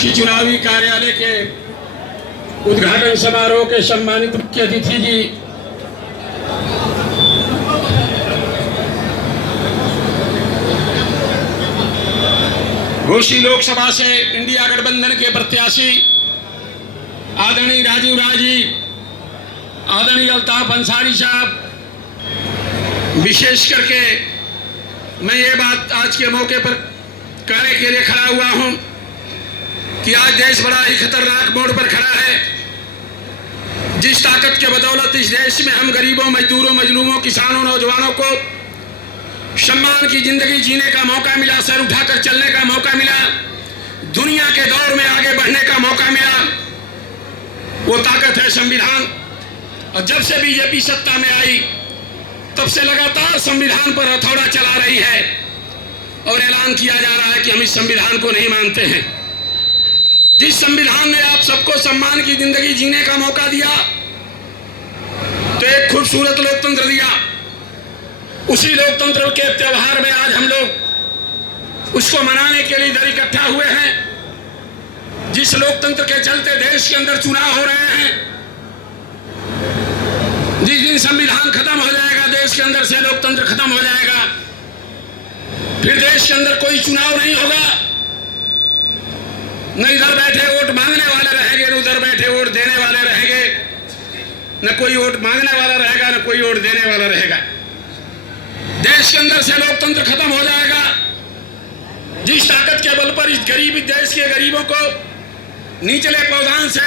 मुख्य चुनावी कार्यालय के उद्घाटन समारोह के सम्मानित मुख्य अतिथि जी, घोसी लोकसभा से इंडिया गठबंधन के प्रत्याशी आदरणीय राजीव राय जी, आदरणीय अल्ताफ अंसारी साहब, विशेष करके मैं ये बात आज के मौके पर कहने के लिए खड़ा हुआ हूं कि आज देश बड़ा ही खतरनाक मोड़ पर खड़ा है। जिस ताकत के बदौलत इस देश में हम गरीबों, मजदूरों, मजलूमों, किसानों, नौजवानों को सम्मान की जिंदगी जीने का मौका मिला, सर उठाकर चलने का मौका मिला, दुनिया के दौर में आगे बढ़ने का मौका मिला, वो ताकत है संविधान। और जब से बीजेपी सत्ता में आई तब से लगातार संविधान पर हथौड़ा चला रही है और ऐलान किया जा रहा है कि हम इस संविधान को नहीं मानते हैं। जिस संविधान ने आप सबको सम्मान की जिंदगी जीने का मौका दिया, तो एक खूबसूरत लोकतंत्र दिया, उसी लोकतंत्र के त्योहार में आज हम लोग उसको मनाने के लिए इधर इकट्ठा हुए हैं। जिस लोकतंत्र के चलते देश के अंदर चुनाव हो रहे हैं, जिस दिन संविधान खत्म हो जाएगा, देश के अंदर से लोकतंत्र खत्म हो जाएगा, फिर देश के अंदर कोई चुनाव नहीं होगा। न इधर बैठे वोट मांगने वाले रहेंगे, न उधर बैठे वोट देने वाले रहेंगे, न कोई वोट मांगने वाला रहेगा, न कोई वोट देने वाला रहेगा। देश के अंदर से लोकतंत्र खत्म हो जाएगा। जिस ताकत के बल पर इस गरीब देश के गरीबों को निचले पायदान से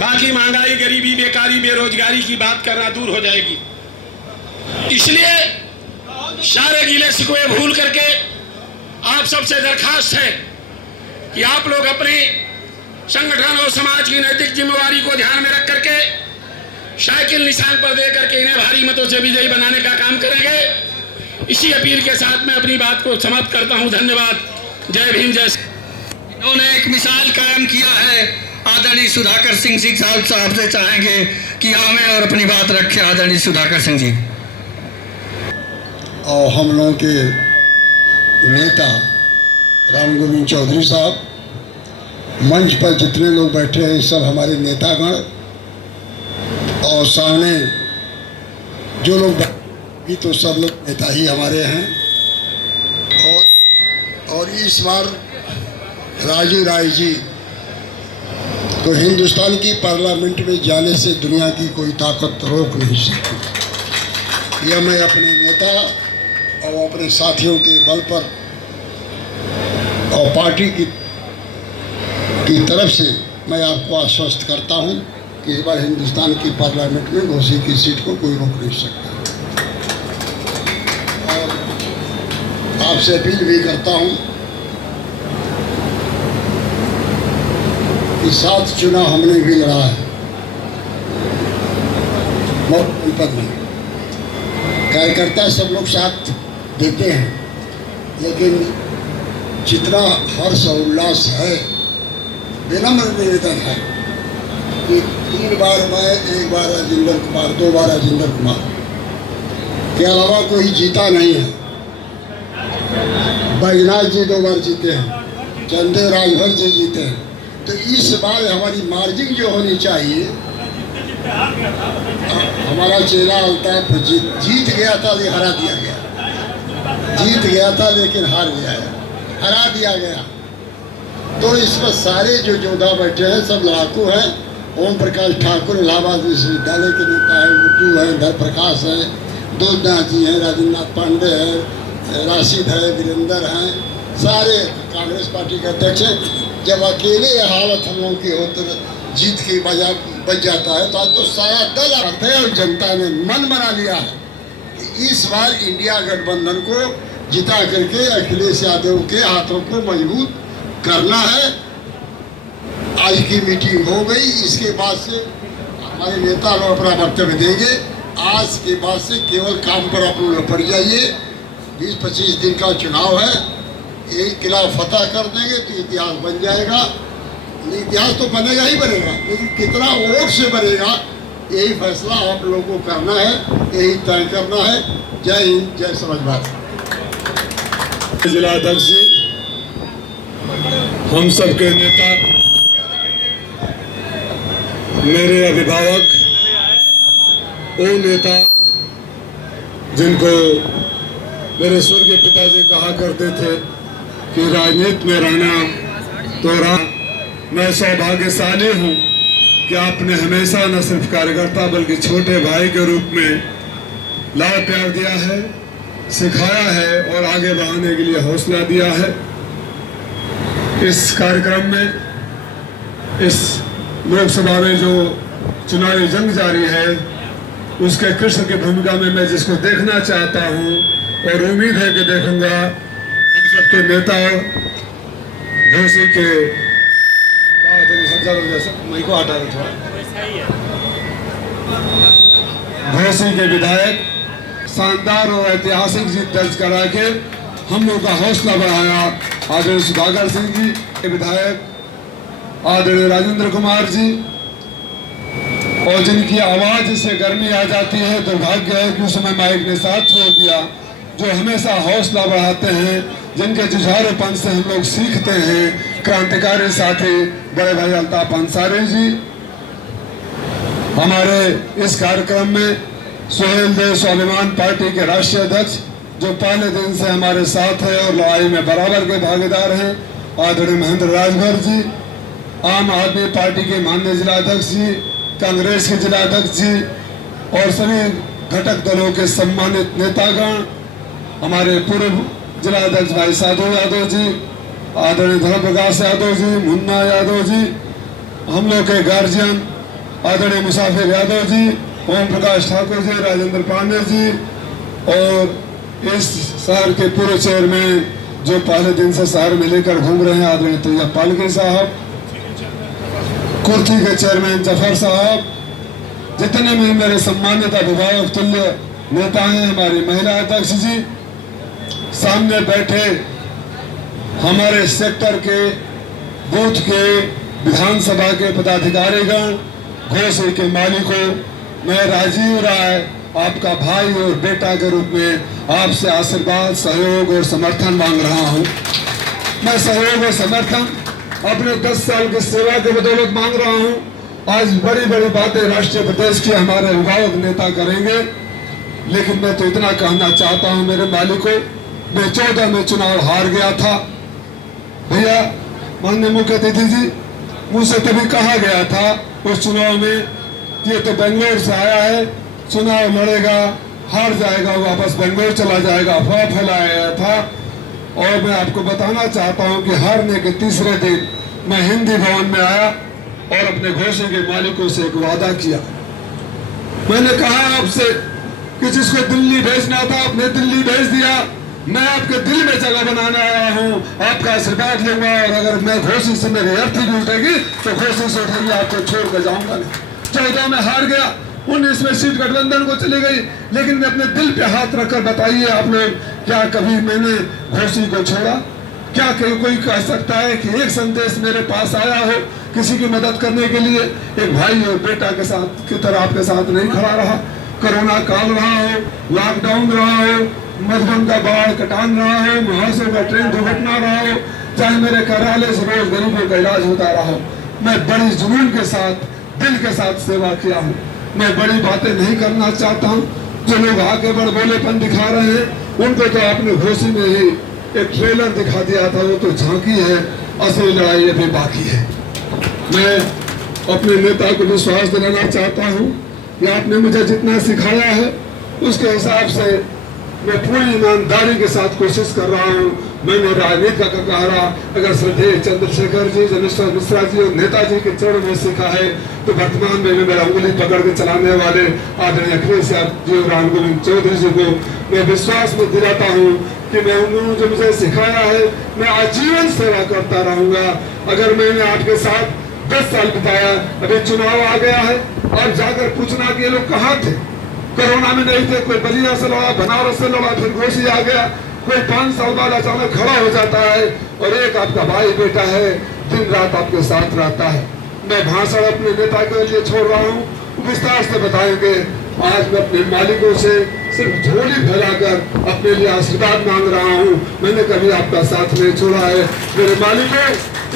बाकी महंगाई, गरीबी, बेकारी, बेरोजगारी की बात करना दूर हो जाएगी। इसलिए सारे गिले शिकवे भूल करके आप सबसे दरखास्त है कि आप लोग अपने संगठन और समाज की नैतिक जिम्मेवारी को ध्यान में रख करके साइकिल निशान पर दे करके इन्हें भारी मतों से विजयी बनाने का काम करेंगे। इसी अपील के साथ मैं अपनी बात को समाप्त करता हूं। धन्यवाद। जय भीम, जय। इन्होंने एक मिसाल कायम किया है। आदरणीय सुधाकर सिंह जी साहब से चाहेंगे कि हमें और अपनी बात रखें। आदरणीय सुधाकर सिंह जी। और हम लोगों के नेता राम गोविंद चौधरी साहब, मंच पर जितने लोग बैठे हैं सब हमारे नेतागण, और सामने जो लोग भी तो सब लोग नेता ही हमारे हैं। और इस बार राजीव राय जी को हिंदुस्तान की पार्लियामेंट में जाने से दुनिया की कोई ताकत रोक नहीं सकती। यह मैं अपने नेता और अपने साथियों के बल पर और पार्टी की तरफ से मैं आपको आश्वस्त करता हूं कि इस बार हिंदुस्तान की पार्लियामेंट में घोसी की सीट को कोई रोक नहीं सकता। और आपसे अपील भी करता हूं कि 7 चुनाव हमने भी लड़ा है जनपद में। कार्यकर्ता सब लोग साथ देते हैं, लेकिन जितना हर्ष और उल्लास है, विनम्र निवेदन है कि 3 बार मैं, 1 बार राजेंद्र कुमार, 2 बार राजेंद्र कुमार के अलावा कोई जीता नहीं है। बैजनाथ जी 2 बार जीते हैं, चंदे राजभर जी जीते हैं। तो इस बार हमारी मार्जिन जो होनी चाहिए, हमारा चेहरा अल्ताफ जीत गया था, हरा दिया गया, जीत गया था लेकिन हार गया है, हरा दिया गया। तो इस पर सारे जो योद्धा बैठे हैं सब लड़ाकू हैं। ओम प्रकाश ठाकुर इलाहाबाद विश्वविद्यालय के नेता हैं, गुड्डू हैं, धर प्रकाश हैं, दुलनाथ जी हैं, राजेंद्र पांडे हैं, राशिद है, वीरेंद्र हैं, सारे कांग्रेस पार्टी के अध्यक्ष हैं। जब अकेले हालत हम लोगों की हो तो जीत की बच जाता है। तो आज तो सारा दल आते हैं और जनता ने मन बना लिया है कि इस बार इंडिया गठबंधन को जिता करके अखिलेश यादव के हाथों को मजबूत करना है। आज की मीटिंग हो गई, इसके बाद से हमारे नेता लोग अपना वक्तव्य देंगे। आज के बाद से केवल काम पर आप लोग लपट जाइए। 20-25 दिन का चुनाव है, एक किला फतह कर देंगे तो इतिहास बन जाएगा। इतिहास तो बनेगा ही बनेगा, लेकिन कितना वोट से बनेगा यही फैसला आप लोगों को करना है, यही तय करना है। जय हिंद, जय समाजवाद। जिला अध्यक्ष जी, हम सबके नेता, मेरे अभिभावक, वो नेता जिनको मेरे स्वर्गीय पिताजी कहा करते थे कि राजनीति में रहना तो मैं सौभाग्यशाली हूँ कि आपने हमेशा न सिर्फ कार्यकर्ता बल्कि छोटे भाई के रूप में लाड़ प्यार दिया है, सिखाया है और आगे बढ़ाने के लिए हौसला दिया है। इस कार्यक्रम में, इस लोकसभा में जो चुनावी जंग जारी है, उसके कृष्ण की भूमिका में मैं जिसको देखना चाहता हूँ और उम्मीद है कि देखूंगा, हम सबके नेता घोसी के घोसी के विधायक शानदार और ऐतिहासिक जीत दर्ज करा के हम लोग का हौसला बढ़ाया। आदरणीय सुधाकर सिंह जी के विधायक, आदरणीय राजेंद्र कुमार जी, और जिनकी आवाज से गर्मी आ जाती है, दुर्भाग्य है कि उस समय माइक ने साथ छोड़ दिया, जो हमेशा हौसला बढ़ाते हैं, जिनके जुझारूपन से हम लोग सीखते हैं, क्रांतिकारी साथी बड़े भाई अल्ताफ अंसारी जी। हमारे इस कार्यक्रम में सुहेल देव स्वाभिमान पार्टी के राष्ट्रीय अध्यक्ष जो पहले दिन से हमारे साथ है और लड़ाई में बराबर के भागीदार हैं, आदरणीय महेंद्र राजभर जी, आम आदमी पार्टी के माननीय जिलाध्यक्ष जी, कांग्रेस के जिलाध्यक्ष जी और सभी घटक दलों के सम्मानित नेतागण, हमारे पूर्व जिलाध्यक्ष भाई साधु यादव जी, आदरणीय धर्म प्रकाश यादव जी, मुन्ना यादव जी, हम लोग के गार्जियन आदरणीय मुसाफिर यादव जी, ओम प्रकाश ठाकुर जी, राजेंद्र पांडे जी, और इस शहर के पूर्व चेयरमैन जो पहले दिन से शहर में लेकर घूम रहे हैं, आदरणीय तैयब पालके साहब, कुर्ती के चेयरमैन जफर साहब, जितने भी मेरे सम्मानित अभिभावक तुल्य नेता हैं, हमारी महिला अध्यक्ष जी, सामने बैठे हमारे सेक्टर के, बूथ के, विधानसभा के पदाधिकारीगण, घोसी के मालिकों, मैं राजीव राय आपका भाई और बेटा के रूप में आपसे आशीर्वाद, सहयोग और समर्थन मांग रहा हूं। मैं सहयोग और समर्थन अपने 10 साल की सेवा के बदौलत मांग रहा हूं। आज बड़ी बड़ी बातें राष्ट्रीय प्रदेश के हमारे अभिभावक नेता करेंगे, लेकिन मैं तो इतना कहना चाहता हूं मेरे मालिकों, मैं 14 में चुनाव हार गया था। भैया माननीय मुख्य अतिथि जी, मुझसे तभी कहा गया था उस चुनाव में, ये तो बेंगलोर से आया है, चुनाव लड़ेगा, हार जाएगा, वापस बेंगलोर चला जाएगा, अफवाह फैलाया गया था। और मैं आपको बताना चाहता हूं कि हारने के तीसरे दिन मैं हिंदी भवन में आया और अपने घोसी के मालिकों से एक वादा किया। मैंने कहा आपसे कि जिसको दिल्ली भेजना था आपने दिल्ली भेज दिया, मैं आपके दिल में जगह बनाने आया हूँ, आपका आशीर्वाद लूंगा, और अगर मैं घोसी से मेरी अर्थी भी उठेगी तो घोसी से उठेगी, आपको छोड़ कर जाऊंगा नहीं। 14 में हार गया, 19 में सीट गठबंधन को चली गई, लेकिन मैं अपने दिल पे हाथ रखकर बताइए आप लोग, क्या कभी मैंने घोसी को छोड़ा? क्या कोई कह सकता है कि एक संदेश मेरे पास आया हो किसी की मदद करने के लिए, एक भाई और बेटा के साथ की तरह आपके साथ नहीं खड़ा रहा? कोरोना काल रहा हो, लॉकडाउन रहा हो, मधुबन का बाढ़ कटान रहा हो, महासों का ट्रेन दुर्घटना रहा हो, चाहे मेरे कार्यालय से रोज गरीबों का इलाज होता रहा हो, मैं बड़ी जुनून के साथ, दिल के साथ सेवा किया हूँ। मैं बड़ी बातें नहीं करना चाहता हूँ। जो लोग आगे बढ़ बोलेपन दिखा रहे हैं, उनको तो आपने घोसी में ही एक ट्रेलर दिखा दिया था, वो तो झांकी है, असली लड़ाई अभी बाकी है। मैं अपने नेता को विश्वास दिलाना चाहता हूँ कि आपने मुझे जितना सिखाया है उसके हिसाब से मैं पूरी ईमानदारी के साथ कोशिश कर रहा हूँ। मैंने राजनीति का ककारा अगर श्रद्धेय चंद्रशेखर जी, जनेश्वर मिश्रा जी और नेताजी के चरण में सीखा है, तो वर्तमान में मेरा उंगली पकड़ के चलाने वाले आदरणीय अखिलेश यादव जी और राम गोविंद चौधरी जी को मैं विश्वास में दिलाता हूँ कि मैं उन्होंने जो मुझे सिखाया है मैं आजीवन सेवा करता रहूंगा। अगर मैंने आपके साथ 10 साल बिताया, अभी चुनाव आ गया है, और जाकर पूछना कि ये लोग कहाँ थे? कोरोना में नहीं थे, कोई बलिया से लड़ा, बनारस से लड़ा, फिर घोसी आ गया, कोई 5 साल बाद अचानक खड़ा हो जाता है, और एक आपका भाई बेटा है, दिन रात आपके साथ रहता है। मैं भाषण अपने नेता के लिए छोड़ रहा हूँ, विस्तार से बताएंगे आज मैं अपने मालिकों से सिर्फ झोली फैलाकर अपने लिए आशीर्वाद मांग रहा हूँ। मैंने कभी आपका साथ नहीं छोड़ा है। मेरे मालिकों,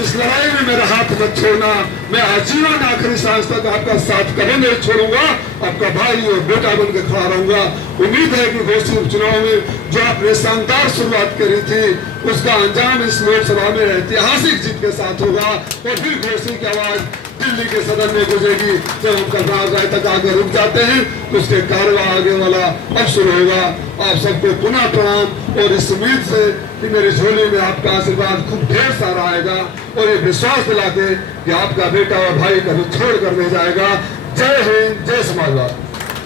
इस लड़ाई में मेरा हाथ मत छोड़ना। मैं आजीवन आखिरी सांस तक आपका साथ कभी नहीं छोड़ूंगा। आपका भाई और बेटा बनकर खड़ा रहूंगा। उम्मीद है कि घोसी उपचुनाव में जो आपने शानदार शुरुआत करी थी, उसका अंजाम इस लोकसभा में ऐतिहासिक जीत के साथ होगा और फिर घोसी की आवाज दिल्ली के सदन में गुजेगी। जब हम कलराज राय तक आगे रुक जाते हैं तो उसके कारवा आगे वाला अब शुरू होगा। आप सबको पुनः प्रणाम और इस उम्मीद से कि मेरी झोली में आपका आशीर्वाद खूब ढेर सारा आएगा और ये विश्वास दिलाते कि आपका बेटा और भाई कभी छोड़ कर नहीं जाएगा। जय हिंद, जय समाजवाद।